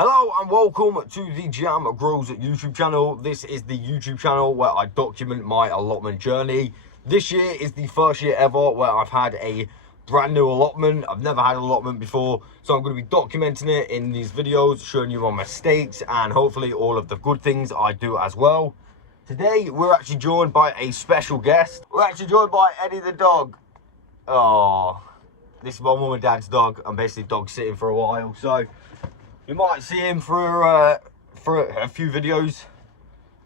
Hello and welcome to the Jam Grows YouTube channel. This is the YouTube channel where I document my allotment journey. This year is the first year ever where I've had a brand new allotment. I've never had an allotment before, so I'm going to be documenting it in these videos, showing you my mistakes and hopefully all of the good things I do as well. Today we're actually joined by a special guest. We're actually joined by Eddie the dog. Oh, this is my mum and dad's dog. I'm basically dog sitting for a while, so you might see him for a few videos.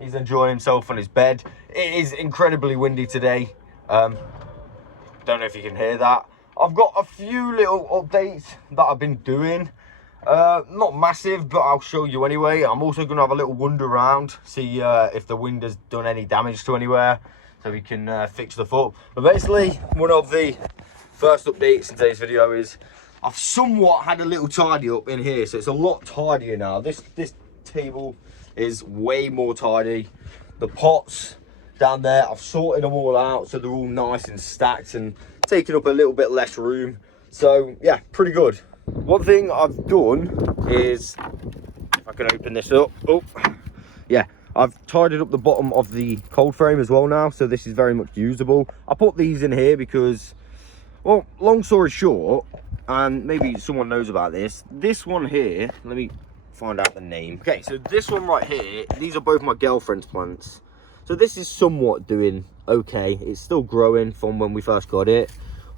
He's enjoying himself on his bed. It is incredibly windy today. Don't know if you can hear that. I've got a few little updates that I've been doing. Not massive, but I'll show you anyway. I'm also going to have a little wander around, see if the wind has done any damage to anywhere, so we can fix the foot. But basically, one of the first updates in today's video is I've somewhat had a little tidy up in here, so it's a lot tidier now. This table is way more tidy. The pots down there, I've sorted them all out, so they're all nice and stacked and taking up a little bit less room. So yeah, pretty good. One thing I've done is, if I can open this up, oh yeah, I've tidied up the bottom of the cold frame as well now, so this is very much usable. I put these in here because, well, long story short, and maybe someone knows about this one here, let me find out the name. Okay, so this one right here, these are both my girlfriend's plants, so this is somewhat doing okay. It's still growing from when we first got it,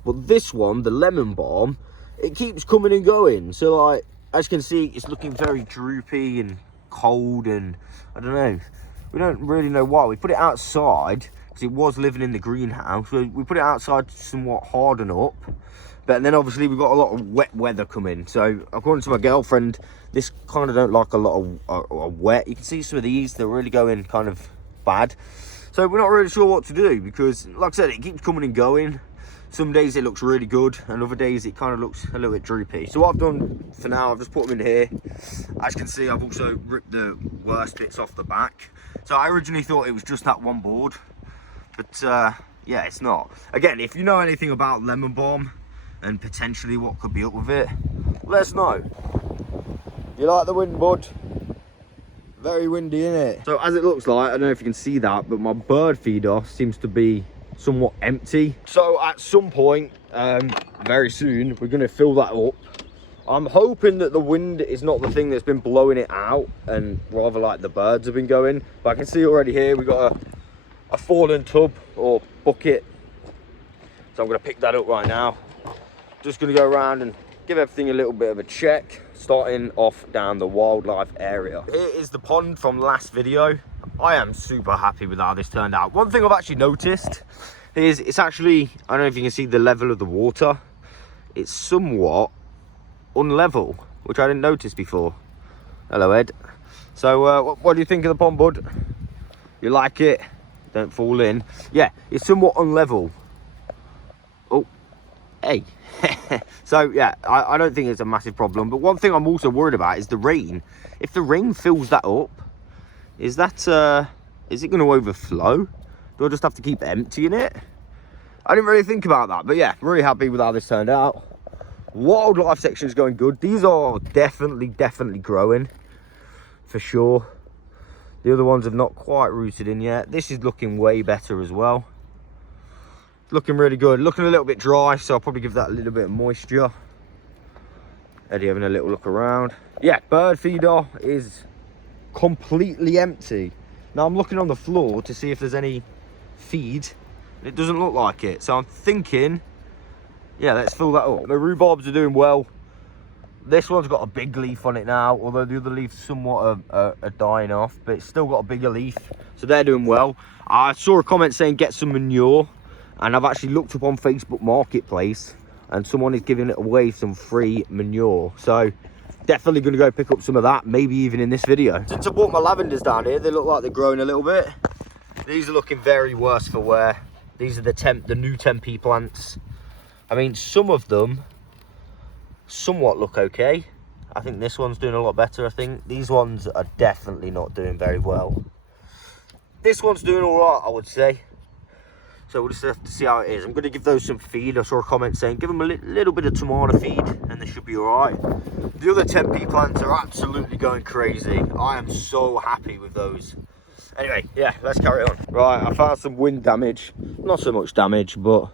but this one, the lemon balm, it keeps coming and going. So like, as you can see, it's looking very droopy and cold, and I don't know, we don't really know why. We put it outside because it was living in the greenhouse, so we put it outside to somewhat harden up. But then obviously we've got a lot of wet weather coming. So according to my girlfriend, this kind of don't like a lot of wet. You can see some of these, they're really going kind of bad. So we're not really sure what to do because, like I said, it keeps coming and going. Some days it looks really good and other days it kind of looks a little bit droopy. So what I've done for now, I've just put them in here. As you can see, I've also ripped the worst bits off the back. So I originally thought it was just that one board, but yeah, it's not. Again, if you know anything about lemon balm and potentially what could be up with it, let us know. You like the wind, bud? Very windy, isn't it? So as it looks like, I don't know if you can see that, but my bird feeder seems to be somewhat empty. So at some point, very soon, we're gonna fill that up. I'm hoping that the wind is not the thing that's been blowing it out, and rather like the birds have been going. But I can see already here, we've got a fallen tub or bucket. So I'm gonna pick that up right now. Just going to go around and give everything a little bit of a check, starting off down the wildlife area. Here is the pond from last video. I am super happy with how this turned out. One thing I've actually noticed is it's actually, I don't know if you can see the level of the water, it's somewhat unlevel, which I didn't notice before. Hello, Ed. So what do you think of the pond, bud? You like it? Don't fall in. Yeah, it's somewhat unlevel. Oh, hey. So yeah, I don't think it's a massive problem, but one thing I'm also worried about is the rain. If the rain fills that up, is it going to overflow? Do I just have to keep emptying it? I didn't really think about that, but yeah, really happy with how this turned out. Wildlife section is going good. These are definitely growing for sure. The other ones have not quite rooted in yet. This is looking way better as well. Looking really good. Looking a little bit dry, so I'll probably give that a little bit of moisture. Eddie having a little look around. Yeah, bird feeder is completely empty. Now I'm looking on the floor to see if there's any feed. It doesn't look like it, so I'm thinking, yeah, let's fill that up. The rhubarbs are doing well. This one's got a big leaf on it now, although the other leaf's somewhat are dying off, but it's still got a bigger leaf, so they're doing well. I saw a comment saying get some manure, and I've actually looked up on Facebook Marketplace and someone is giving it away some free manure. So definitely going to go pick up some of that, maybe even in this video. Since I bought my lavenders down here, they look like they're growing a little bit. These are looking very worse for wear. These are the new Tempe plants. I mean, some of them somewhat look okay. I think this one's doing a lot better. I think these ones are definitely not doing very well. This one's doing all right, I would say. So we'll just have to see how it is. I'm going to give those some feed. I saw a comment saying give them a little bit of tomato feed and they should be all right. The other tempeh plants are absolutely going crazy. I am so happy with those. Anyway, yeah, let's carry on. Right, I found some wind damage. Not so much damage, but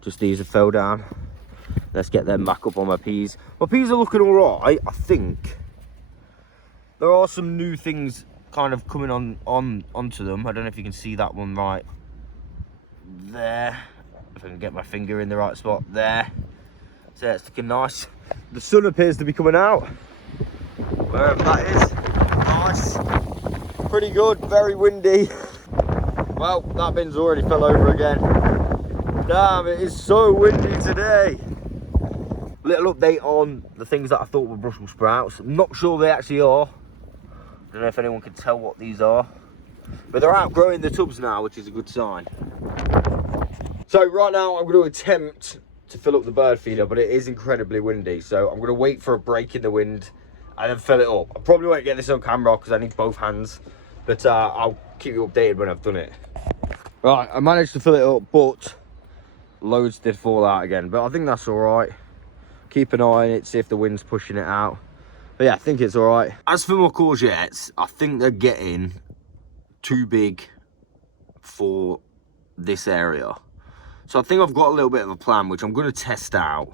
just these have fell down. Let's get them back up on my peas. My peas are looking all right, I think. There are some new things kind of coming onto them. I don't know if you can see that one right there. If I can get my finger in the right spot there. So it's looking nice. The sun appears to be coming out. Wherever that is. Nice. Pretty good, very windy. Well, that bin's already fell over again. Damn, it is so windy today. Little update on the things that I thought were Brussels sprouts. I'm not sure they actually are. I don't know if anyone can tell what these are. But they're outgrowing the tubs now, which is a good sign. So right now I'm going to attempt to fill up the bird feeder, but it is incredibly windy. So I'm going to wait for a break in the wind and then fill it up. I probably won't get this on camera because I need both hands. But I'll keep you updated when I've done it. Right, I managed to fill it up, but loads did fall out again. But I think that's all right. Keep an eye on it, see if the wind's pushing it out. But yeah, I think it's all right. As for my courgettes, I think they're getting too big for this area. So I think I've got a little bit of a plan, which I'm going to test out.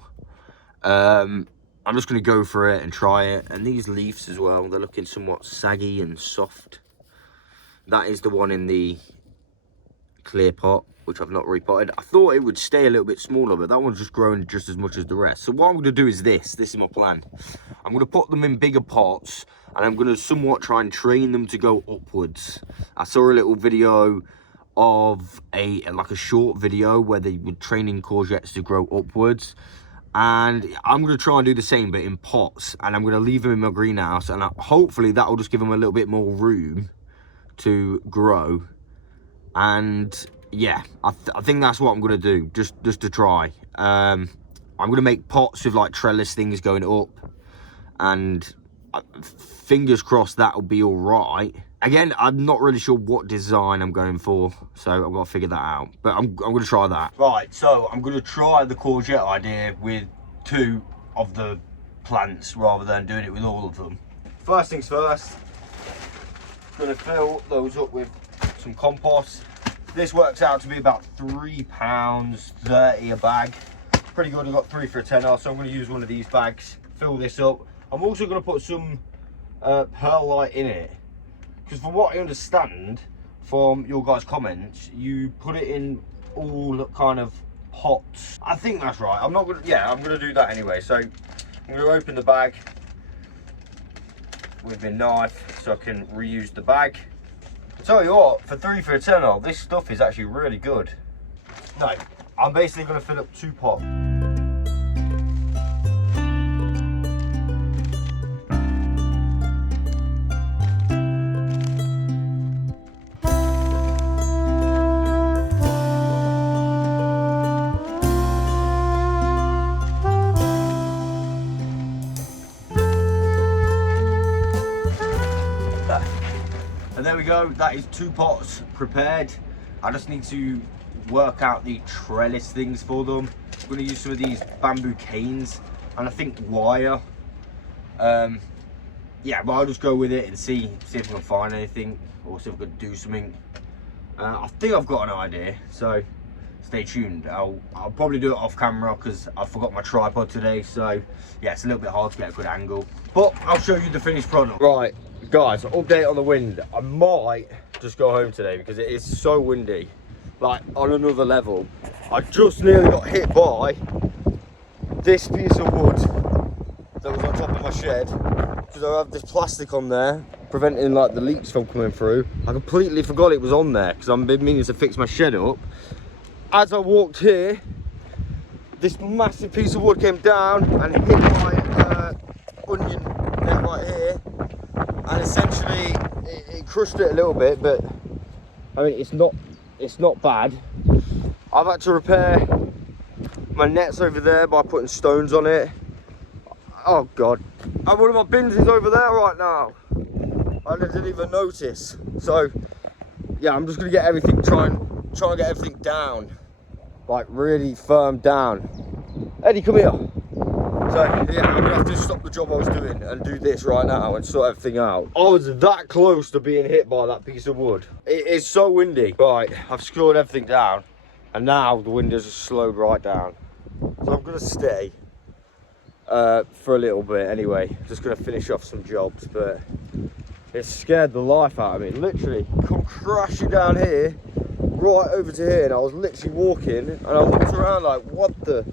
I'm just going to go for it and try it. And these leaves as well, they're looking somewhat saggy and soft. That is the one in the clear pot, which I've not repotted. I thought it would stay a little bit smaller, but that one's just growing just as much as the rest. So what I'm going to do is this is my plan. I'm going to put them in bigger pots, and I'm going to somewhat try and train them to go upwards. I saw a little video of like a short video where they were training courgettes to grow upwards, and I'm going to try and do the same but in pots, and I'm going to leave them in my greenhouse, and hopefully that will just give them a little bit more room to grow. And yeah, I think that's what I'm going to do, just to try. I'm going to make pots with like trellis things going up, and fingers crossed that'll be all right. Again, I'm not really sure what design I'm going for, so I've got to figure that out. But I'm going to try that. Right, so I'm going to try the courgette idea with 2 of the plants rather than doing it with all of them. First things first, I'm going to fill those up with some compost. This works out to be about £3.30 a bag. Pretty good. I've got 3 for a tenner, so I'm going to use one of these bags, fill this up. I'm also going to put some perlite in it, because from what I understand from your guys' comments, you put it in all kind of pots. I think that's right. I'm going to do that anyway. So I'm going to open the bag with my knife so I can reuse the bag. Tell you what, for 3 for a tenner, this stuff is actually really good. No, I'm basically going to fill up 2 pots. And there we go, that is 2 pots prepared. I just need to work out the trellis things for them. I'm going to use some of these bamboo canes and I think wire. Yeah, but I'll just go with it and see if I can find anything or see if I can do something. I think I've got an idea, so stay tuned. I'll probably do it off camera because I forgot my tripod today, so yeah, it's a little bit hard to get a good angle, but I'll show you the finished product. Right guys, update on the wind. I might just go home today because it is so windy, like on another level. I just nearly got hit by this piece of wood that was on top of my shed because I have this plastic on there preventing like the leaks from coming through. I completely forgot it was on there because I've been meaning to fix my shed up. As I walked here, this massive piece of wood came down and hit my onion net right here, and essentially it crushed it a little bit, but I mean it's not bad. I've had to repair my nets over there by putting stones on it. Oh god, and one of my bins is over there right now. I didn't even notice. So yeah, I'm just gonna get everything, try and get everything down. like really firm down. Eddie, come here. So yeah, I'm gonna have to stop the job I was doing and do this right now and sort everything out. I was that close to being hit by that piece of wood. It is so windy. Right, I've screwed everything down and now the wind has slowed right down. So I'm gonna stay for a little bit anyway. Just gonna finish off some jobs, but it scared the life out of me. Literally come crashing down here, right over to here, and I was literally walking and I looked around like, what the?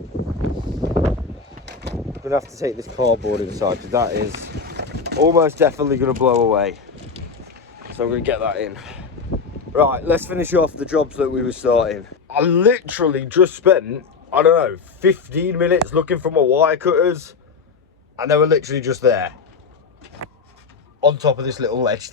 I'm gonna have to take this cardboard inside because that is almost definitely gonna blow away. So I'm gonna get that in. Right, let's finish off the jobs that we were starting. I literally just spent, I don't know, 15 minutes looking for my wire cutters and they were literally just there on top of this little ledge.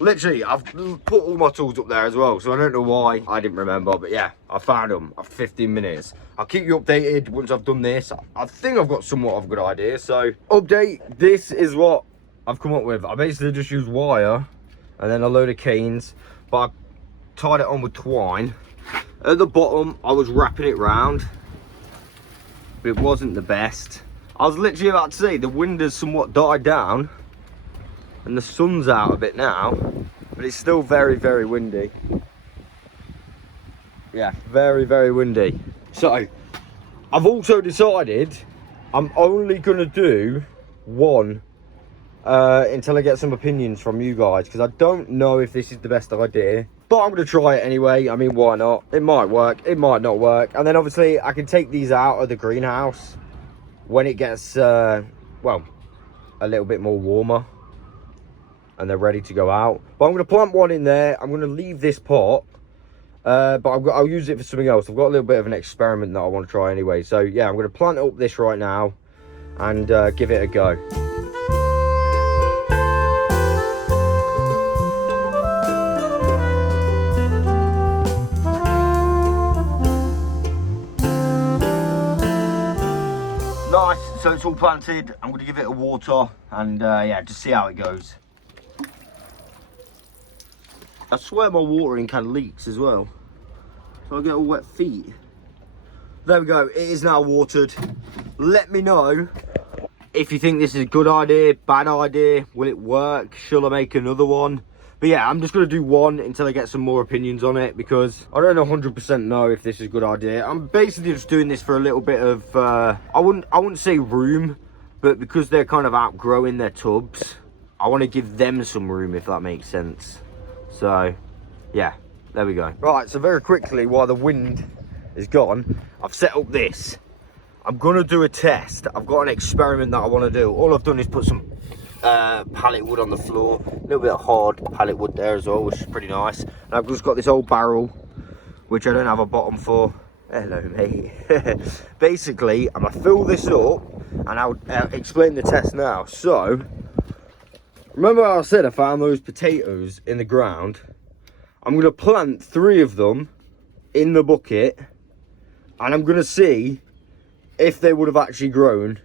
Literally, I've put all my tools up there as well, so I don't know why I didn't remember, but yeah, I found them after 15 minutes. I'll keep you updated once I've done this. I think I've got somewhat of a good idea. So, update, this is what I've come up with. I basically just used wire and then a load of canes, but I tied it on with twine. At the bottom, I was wrapping it round, but it wasn't the best. I was literally about to say, the wind has somewhat died down, and the sun's out a bit now, but it's still very, very windy. Yeah, very, very windy. So, I've also decided I'm only going to do one until I get some opinions from you guys, because I don't know if this is the best idea, but I'm going to try it anyway. I mean, why not? It might work, it might not work. And then obviously I can take these out of the greenhouse when it gets, well, a little bit more warmer and they're ready to go out. But I'm going to plant one in there. I'm going to leave this pot, but I'll use it for something else. I've got a little bit of an experiment that I want to try anyway. So yeah, I'm going to plant up this right now and give it a go. Nice, so it's all planted. I'm going to give it a water and yeah, just see how it goes. I swear my watering can leaks as well, so I get all wet feet. There we go, it is now watered. Let me know if you think this is a good idea, bad idea, will it work, shall I make another one? But yeah, I'm just going to do one until I get some more opinions on it, because I don't 100% know if this is a good idea. I'm basically just doing this for a little bit of, I wouldn't say room, but because they're kind of outgrowing their tubs, I want to give them some room, if that makes sense. So yeah, there we go. Right, so very quickly, while the wind is gone, I've set up this. I'm going to do a test. I've got an experiment that I want to do. All I've done is put some pallet wood on the floor, a little bit of hard pallet wood there as well, which is pretty nice. And I've just got this old barrel which I don't have a bottom for. Hello mate. Basically I'm gonna fill this up and I'll explain the test now. So remember how I said I found those potatoes in the ground? I'm gonna plant 3 of them in the bucket and I'm gonna see if they would have actually grown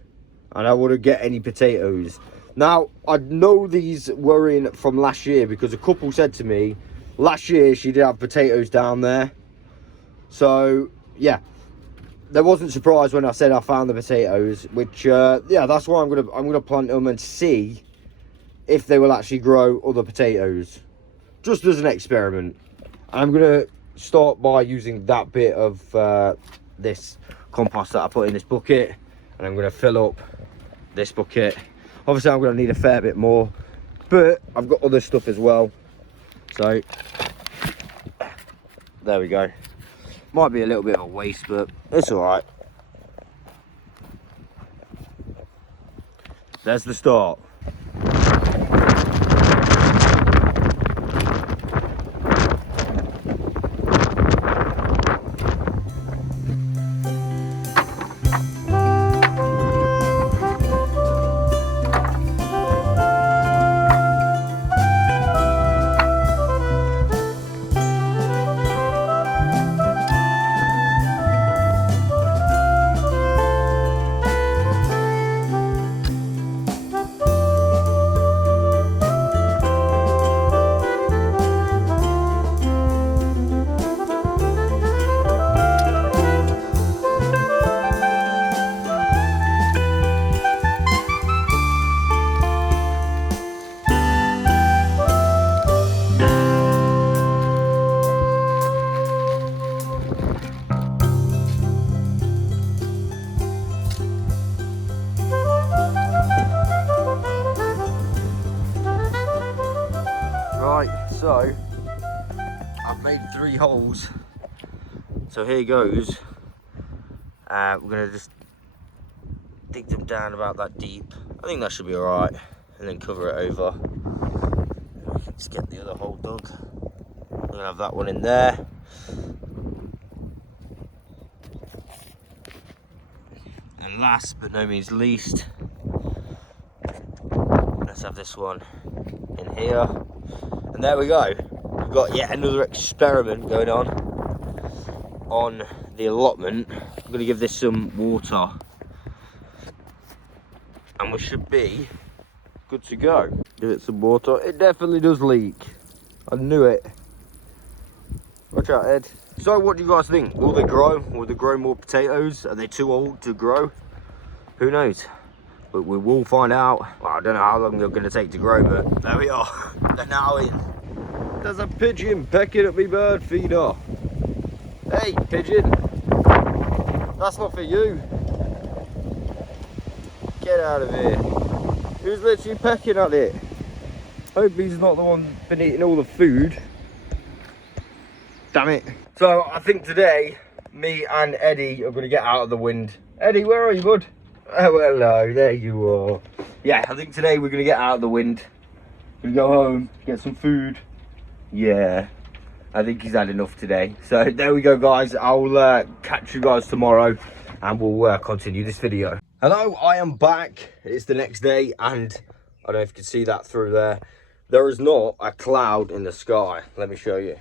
and I would have get any potatoes. Now, I know these were in from last year because a couple said to me, last year she did have potatoes down there. So, yeah, they wasn't surprised when I said I found the potatoes, which, yeah, that's why I'm gonna plant them and see if they will actually grow other potatoes, just as an experiment. And I'm gonna start by using that bit of this compost that I put in this bucket, and I'm gonna fill up this bucket. Obviously I'm going to need a fair bit more, but I've got other stuff as well. So there we go. Might be a little bit of a waste, but it's all right. There's the start. Right, so I've made 3 holes. So here goes. We're gonna just dig them down about that deep. I think that should be alright. And then cover it over. Let's get the other hole dug. We're gonna have that one in there. And last but no means least, let's have this one in here. And there we go. We've got yet another experiment going on the allotment. I'm going to give this some water. And we should be good to go. Give it some water. It definitely does leak. I knew it. Watch out, Ed. So what do you guys think? Will they grow? Will they grow more potatoes? Are they too old to grow? Who knows? But we will find out. Well, I don't know how long they're going to take to grow, but there we are. They're now in. There's a pigeon pecking at me bird feeder. Hey, pigeon. That's not for you. Get out of here. Who's literally pecking at it? Hope he's not the one been eating all the food. Damn it. So I think today, me and Eddie are going to get out of the wind. Eddie, where are you, bud? Oh, hello, there you are. Yeah, I think today we're going to get out of the wind. Gonna go home, get some food. Yeah, I think he's had enough today. So there we go, guys. I'll catch you guys tomorrow and we'll continue this video. Hello, I am back. It's the next day and I don't know if you can see that through there. There is not a cloud in the sky. Let me show you.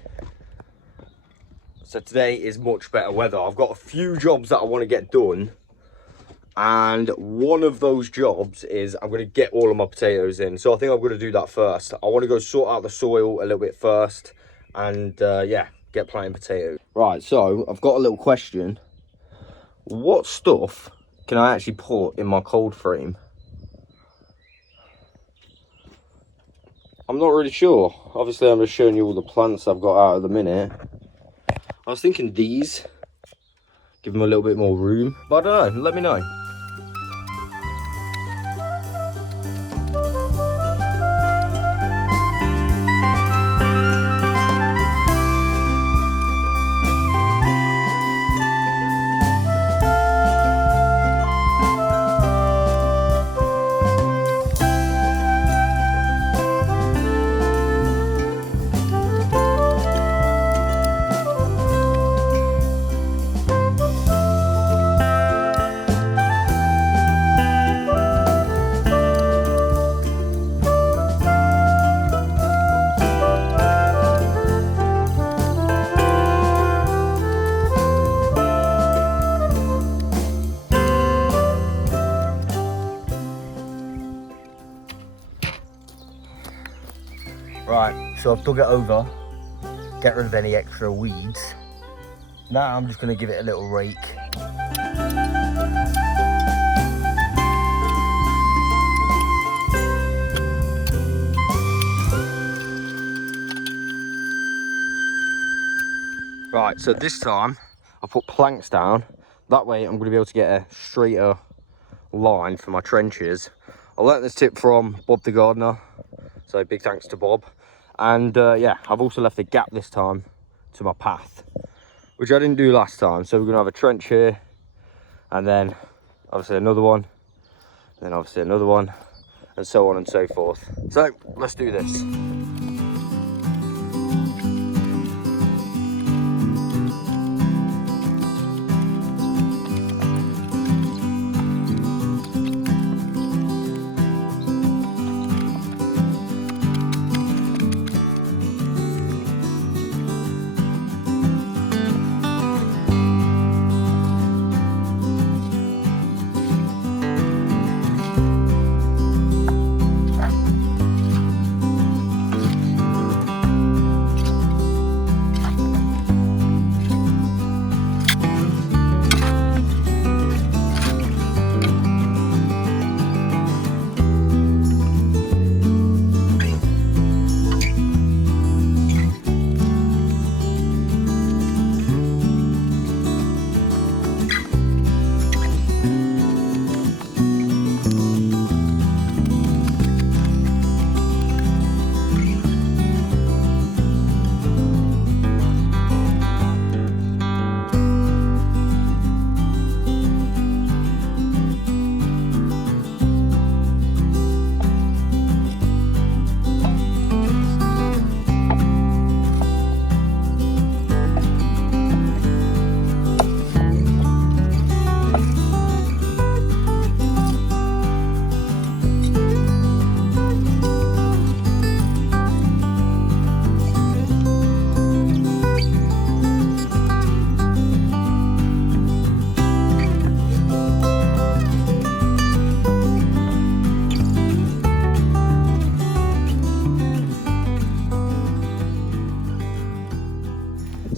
So today is much better weather. I've got a few jobs that I want to get done. And one of those jobs is I'm going to get all of my potatoes in. So I think I'm going to do that first. I want to go sort out the soil a little bit first. And yeah, get planting potatoes. Right, so I've got a little question. What stuff can I actually put in my cold frame? I'm not really sure. Obviously, I'm just showing you all the plants I've got out at the minute. I was thinking these. Give them a little bit more room. But I don't know. Let me know. Right, so I've dug it over, get rid of any extra weeds. Now I'm just going to give it a little rake. Right, so this time I put planks down. That way I'm going to be able to get a straighter line for my trenches. I learnt this tip from Bob the gardener, so big thanks to Bob. And yeah, I've also left a gap this time to my path, which I didn't do last time. So we're going to have a trench here, and then obviously another one, and then obviously another one, and so on and so forth. So let's do this.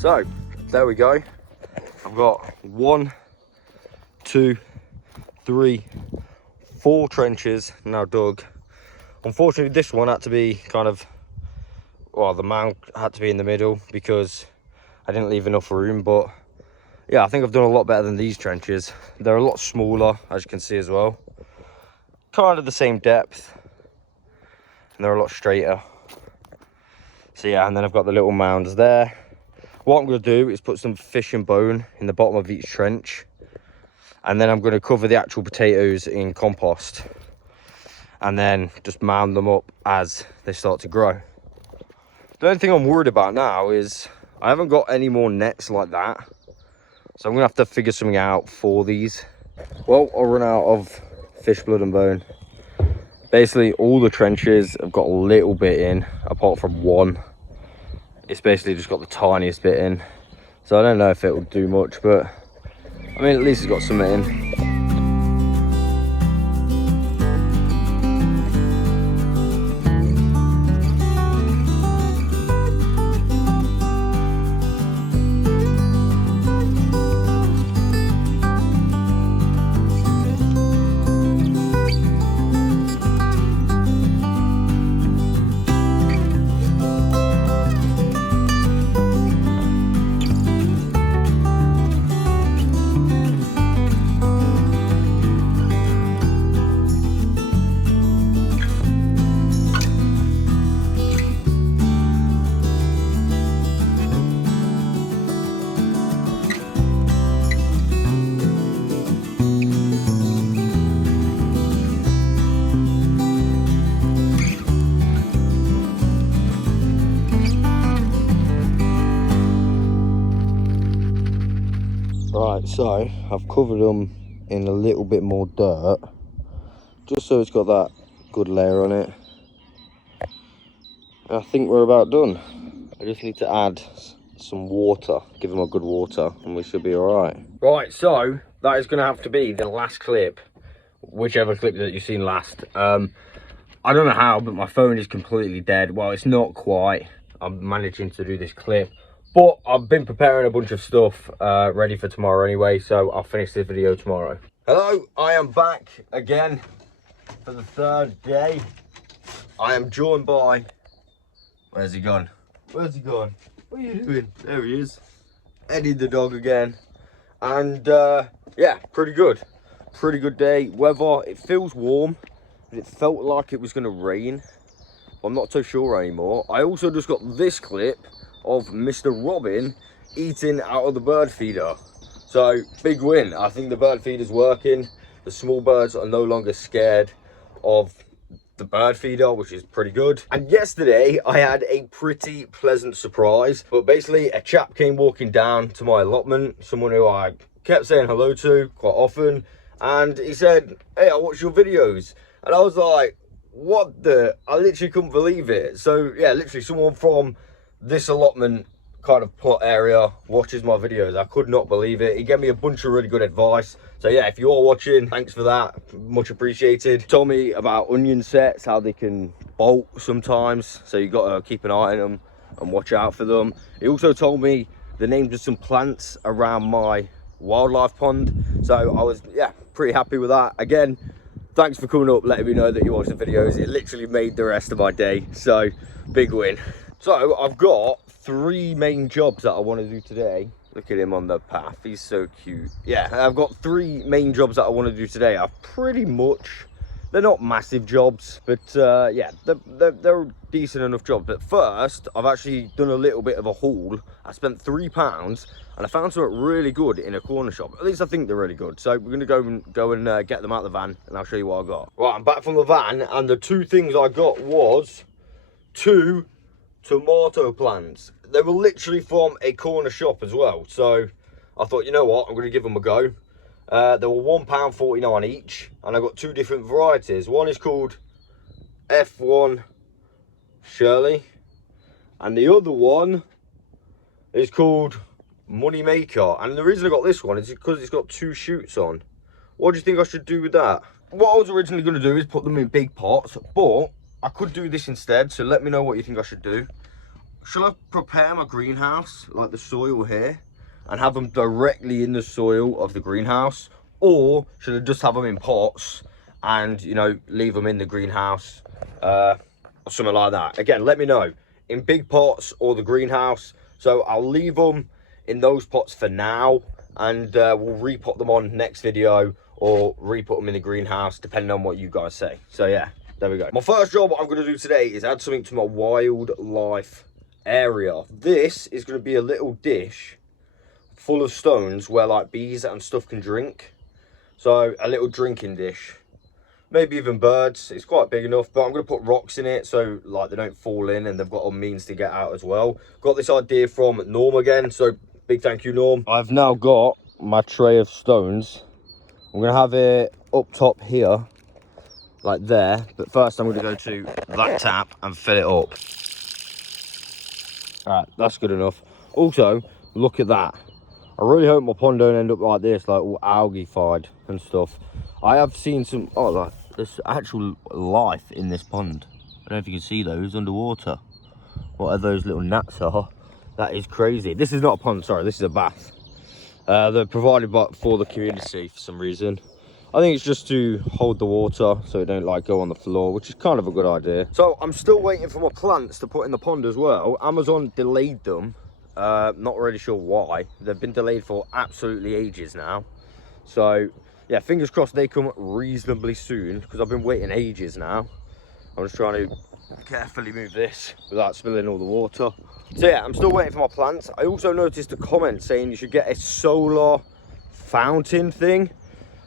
So there we go. I've got 1, 2, 3, 4 trenches now dug. Unfortunately, this one had to be kind of, well, the mound had to be in the middle because I didn't leave enough room. But yeah, I think I've done a lot better than these trenches. They're a lot smaller, as you can see as well. Kind of the same depth, and they're a lot straighter. So yeah, and then I've got the little mounds there. What I'm going to do is put some fish and bone in the bottom of each trench, and then I'm going to cover the actual potatoes in compost, and then just mound them up as they start to grow. The only thing I'm worried about now is I haven't got any more nets like that, so I'm going to have to figure something out for these. Well, I'll run out of fish blood and bone. Basically, all the trenches have got a little bit in, apart from one. It's basically just got the tiniest bit in, so I don't know if it will do much, but I mean, at least it's got something in. Right, so I've covered them in a little bit more dirt, just so it's got that good layer on it. I think we're about done. I just need to add some water, give them a good water, and we should be all right. Right, so that is going to have to be the last clip, whichever clip that you've seen last. I don't know how, but my phone is completely dead. Well, it's not quite. I'm managing to do this clip, but I've been preparing a bunch of stuff ready for tomorrow anyway, so I'll finish this video tomorrow. Hello, I am back again for the 3rd day. I am joined by... Where's he gone? Where's he gone? What are you doing? There he is. Eddie the dog again. And yeah, pretty good. Pretty good day. Weather, it feels warm, but it felt like it was going to rain. I'm not so sure anymore. I also just got this clip of Mr. Robin eating out of the bird feeder. So, big win. I think the bird feeder's working. The small birds are no longer scared of the bird feeder, which is pretty good. And yesterday, I had a pretty pleasant surprise. But basically, a chap came walking down to my allotment, someone who I kept saying hello to quite often. And he said, "Hey, I watch your videos." And I was like, what the? I literally couldn't believe it. So, yeah, literally someone from this allotment kind of plot area watches my videos. I could not believe it. He gave me a bunch of really good advice. So yeah, if you're watching, thanks for that, much appreciated. Told me about onion sets, how they can bolt sometimes, so you got to keep an eye on them and watch out for them. He also told me the names of some plants around my wildlife pond, so I was, yeah, pretty happy with that. Again, thanks for coming up, letting me know that you watch the videos. It literally made the rest of my day, so big win. So I've got 3 main jobs that I want to do today. Look at him on the path, he's so cute. Yeah, I've got 3 main jobs that I want to do today. I've pretty much, they're not massive jobs, but yeah, they're decent enough jobs. But first, I've actually done a little bit of a haul. I spent £3 and I found something really good in a corner shop. At least I think they're really good. So we're gonna go and get them out of the van, and I'll show you what I got. Right, I'm back from the van, and the 2 things I got was 2 tomato plants. They were literally from a corner shop as well, so I thought, you know what, I'm going to give them a go. They were £1.49 each, and I got 2 different varieties. One is called F1 Shirley, and the other one is called Moneymaker. And the reason I got this one is because it's got 2 shoots on. What do you think I should do with that? What I was originally going to do is put them in big pots, but I could do this instead, so let me know what you think I should do. shall I prepare my greenhouse, like the soil here, and have them directly in the soil of the greenhouse? Or should I just have them in pots and, you know, leave them in the greenhouse or something like that? Again, let me know, in big pots or the greenhouse. So I'll leave them in those pots for now, and we'll repot them on next video, or reput them in the greenhouse, depending on what you guys say. So yeah, there we go. My first job I'm going to do today is add something to my wildlife area. This is going to be a little dish full of stones where like bees and stuff can drink. So a little drinking dish, maybe even birds. It's quite big enough, but I'm going to put rocks in it so like they don't fall in, and they've got a means to get out as well. Got this idea from Norm again, so big thank you, Norm. I've now got my tray of stones. I'm going to have it up top here, like there. But first I'm going to go to that tap and fill it up. All right, that's good enough. Also, look at that. I really hope my pond don't end up like this, like all algae-fied and stuff. I have seen some, oh, like, there's actual life in this pond. I don't know if you can see those underwater. Whatever those little gnats are, that is crazy. This is not a pond, sorry, this is a bath. They're provided for the community for some reason. I think it's just to hold the water so it don't like go on the floor, which is kind of a good idea. So I'm still waiting for my plants to put in the pond as well. Amazon delayed them. Not really sure why. They've been delayed for absolutely ages now. So yeah, fingers crossed they come reasonably soon, because I've been waiting ages now. I'm just trying to carefully move this without spilling all the water. So yeah, I'm still waiting for my plants. I also noticed a comment saying you should get a solar fountain thing.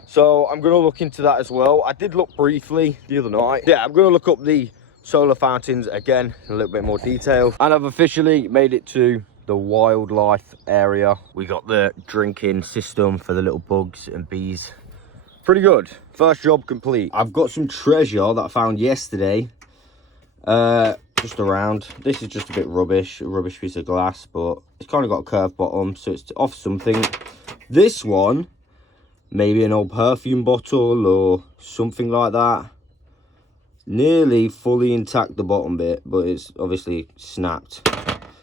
So I'm going to look into that as well. I did look briefly the other night. Yeah, I'm going to look up the solar fountains again in a little bit more detail. And I've officially made it to the wildlife area. We got the drinking system for the little bugs and bees. Pretty good. First job complete. I've got some treasure that I found yesterday. Just around. This is just a bit rubbish. A rubbish piece of glass, but it's kind of got a curved bottom, so it's off something. This one, maybe an old perfume bottle or something like that. Nearly fully intact, the bottom bit, but it's obviously snapped.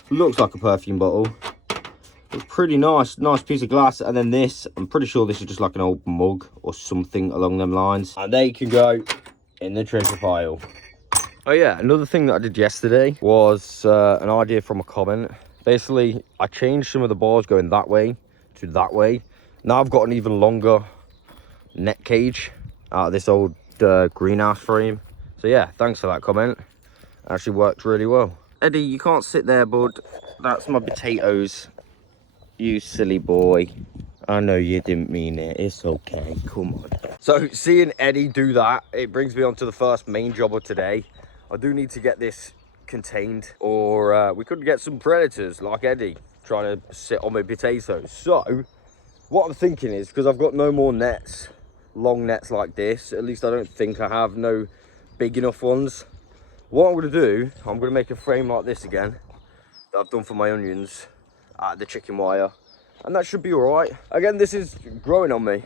Looks like a perfume bottle. It's pretty nice piece of glass. And then this, I'm pretty sure this is just like an old mug or something along them lines, and they can go in the treasure pile. Oh yeah, another thing that I did yesterday was an idea from a comment. Basically, I changed some of the bars going that way to that way. Now I've got an even longer net cage out of this old greenhouse frame. So yeah, thanks for that comment. Actually worked really well. Eddie, you can't sit there, bud. That's my potatoes. You silly boy. I know you didn't mean it. It's okay. Come on. So seeing Eddie do that, it brings me on to the first main job of today. I do need to get this contained, or we could get some predators like Eddie trying to sit on my potatoes. So what I'm thinking is, because I've got no more nets, long nets like this, at least I don't think I have, no big enough ones. What I'm going to do, I'm going to make a frame like this again that I've done for my onions out of the chicken wire, and that should be all right. Again, this is growing on me.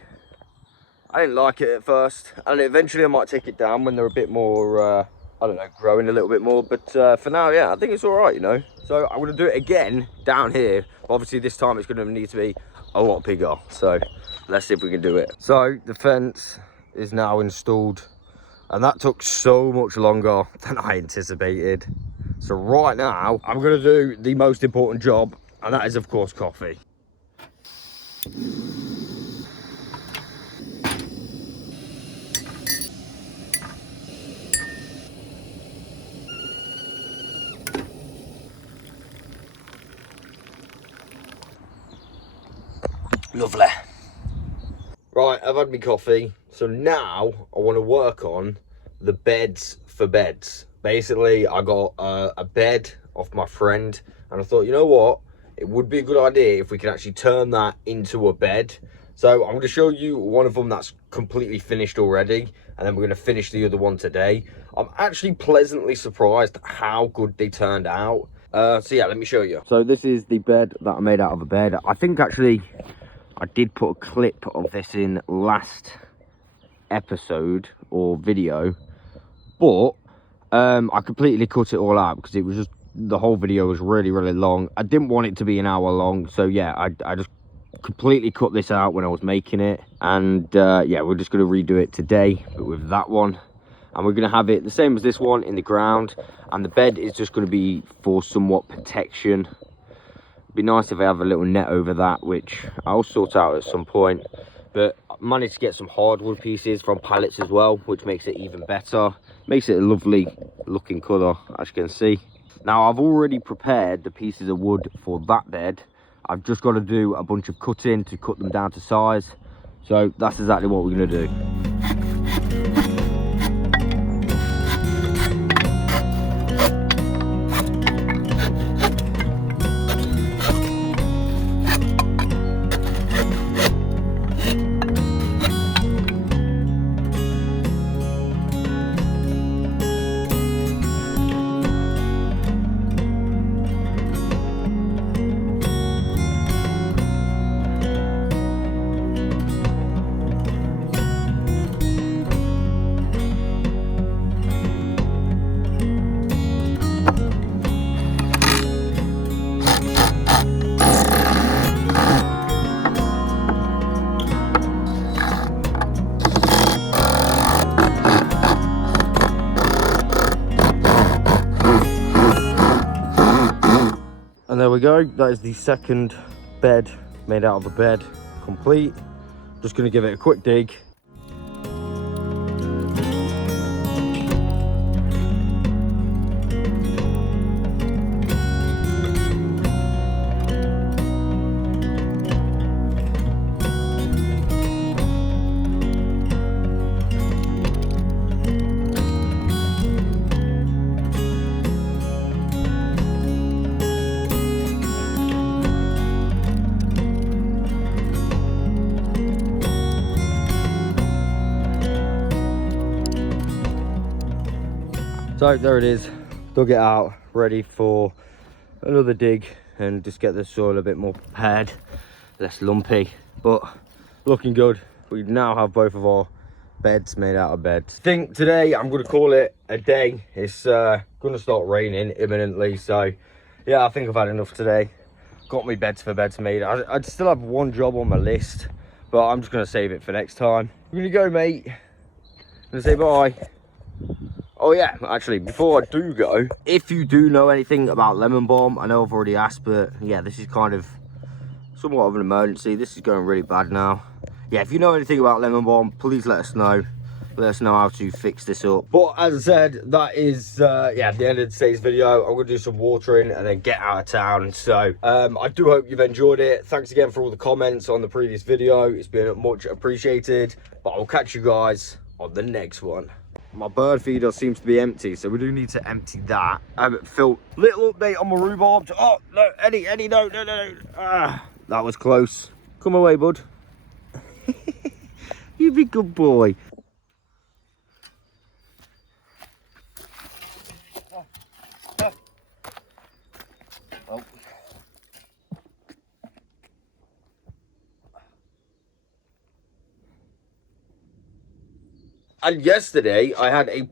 I didn't like it at first, and eventually I might take it down when they're a bit more I don't know, growing a little bit more, but for now, yeah, I think it's all right, you know. So I'm going to do it again down here. Obviously this time it's going to need to be a lot bigger, so let's see if we can do it. So the fence is now installed, and that took so much longer than I anticipated. So right now I'm going to do the most important job, and that is of course coffee. Lovely. Right, I've had my coffee, so now I want to work on the beds for beds. Basically, I got a bed off my friend, and I thought, you know what, it would be a good idea if we could actually turn that into a bed. So I'm going to show you one of them that's completely finished already, and then we're going to finish the other one today. I'm actually pleasantly surprised how good they turned out. So yeah, let me show you. So this is the bed that I made out of a bed. I think actually I did put a clip of this in last episode or video, but I completely cut it all out because it was just the whole video was really, really long. I didn't want it to be an hour long, so yeah, I just completely cut this out when I was making it. And yeah, we're just going to redo it today, but with that one. And we're going to have it the same as this one in the ground, and the bed is just going to be for somewhat protection. It'd be nice if I have a little net over that, which I'll sort out at some point. But I managed to get some hardwood pieces from pallets as well, which makes it even better. Makes it a lovely looking colour, as you can see. Now, I've already prepared the pieces of wood for that bed. I've just got to do a bunch of cutting to cut them down to size. So that's exactly what we're going to do. And there we go, that is the second bed made out of a bed, complete. Just going to give it a quick dig. So there it is, dug it out, ready for another dig and just get the soil a bit more prepared, less lumpy, but looking good. We now have both of our beds made out of beds. I think today I'm going to call it a day. It's going to start raining imminently, so yeah, I think I've had enough today. Got my beds for beds made. I'd still have one job on my list, but I'm just going to save it for next time. I'm going to go, mate. I'm going to say bye. Oh yeah, actually, before I do go, if you do know anything about lemon balm, I know I've already asked, but yeah, this is kind of somewhat of an emergency. This is going really bad now. Yeah, if you know anything about lemon balm, please let us know. Let us know how to fix this up. But as I said, that is, yeah, the end of today's video. I'm going to do some watering and then get out of town. So I do hope you've enjoyed it. Thanks again for all the comments on the previous video. It's been much appreciated. But I'll catch you guys on the next one. My bird feeder seems to be empty, so we do need to empty that. Phil, little update on my rhubarb. Oh, no, Eddie, no. Ah, that was close. Come away, bud. You be good boy. Oh. And yesterday I had a